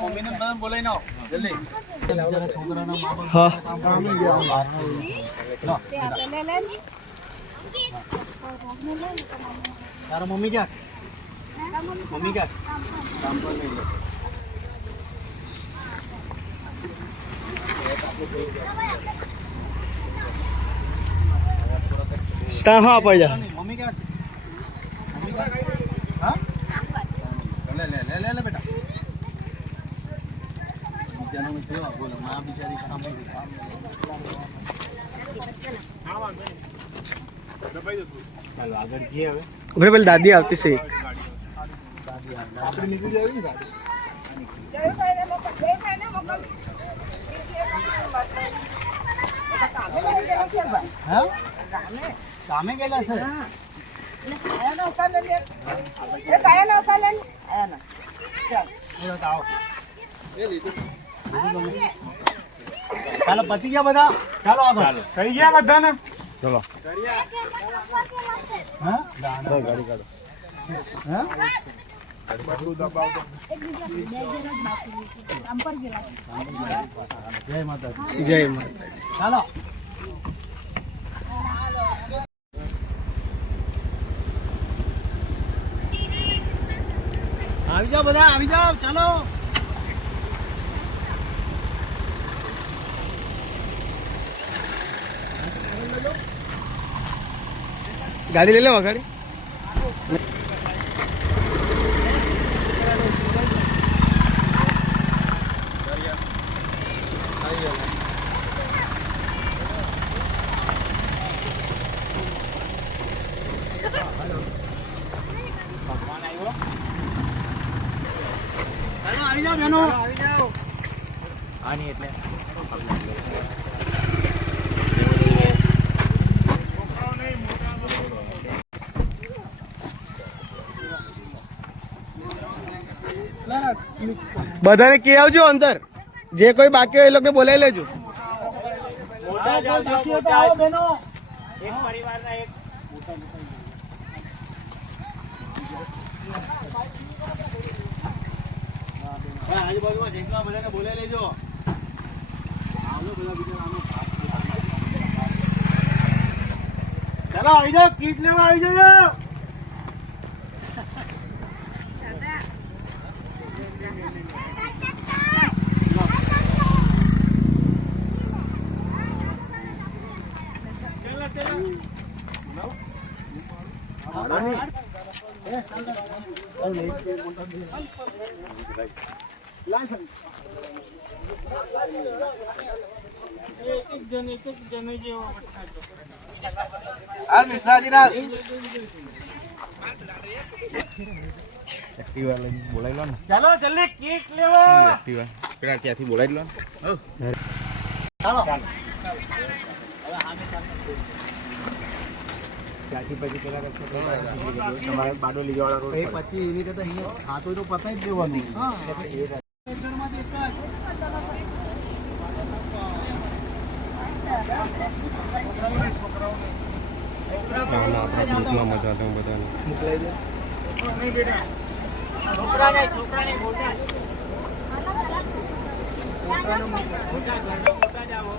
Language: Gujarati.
મમ્મીને બધા બોલાવી નાઓ જલ્દી. હા તારા મમ્મી ક્યાં? મમ્મી ક્યાં? કામ પર લઈ લે. તા હા અપાઈ જા. મમ્મી ક્યાં છે? મમ્મી ક્યાં? હા લે લે લે લે લે બેટા. બીજાનો કેવા બોલો માં બિચારી સામે ચાલો આગળ જઈએ હવે. ઉભરે પેલી દાદી આવતી છે. આપણે નીકળી જાય ને ગાડી. હા કામે ગયેલા છે. ચાલો પતી ગયા બધા. ચાલો આગળ થઈ ગયા બધા ને. ચલો હા ગાડી કાઢો. હા જય માતા. જય માતા. ચાલો આવી જાઓ બધા આવી જાઓ. ચાલો ગાડી લઈ લેવા ગાડી. ચાલો આવી જાઓ બેનો. આવી જાઓ. આની એટલે બધાને કે આવજો અંદર. જે કોઈ બાકી હોય એ લોકોને બોલાવી લેજો. મોટા જાઓ મોટા બેનો. એક પરિવારના એક આજુબાજુમાં જેટલા બધાને બોલાવી લેજો. આવજો બધા બીજા આનો ચાલો આવી જાઓ. કીટ લેવા આવી જાઓ. ચાલો જલ્દી કીટ લેવા. ત્યાંથી બોલાવી લો. ચાલો તમારે બારડોલી વાળા રોડ પછી એની કરતા અહીંયા ખાતું તો પતાવી જ દેવાનું. આપણા ગ્રુપમાં મજા તો બધાને મોકલાઈ દે. છોકરાને મોટા મોટા ઘરનો મોટા જ આવો.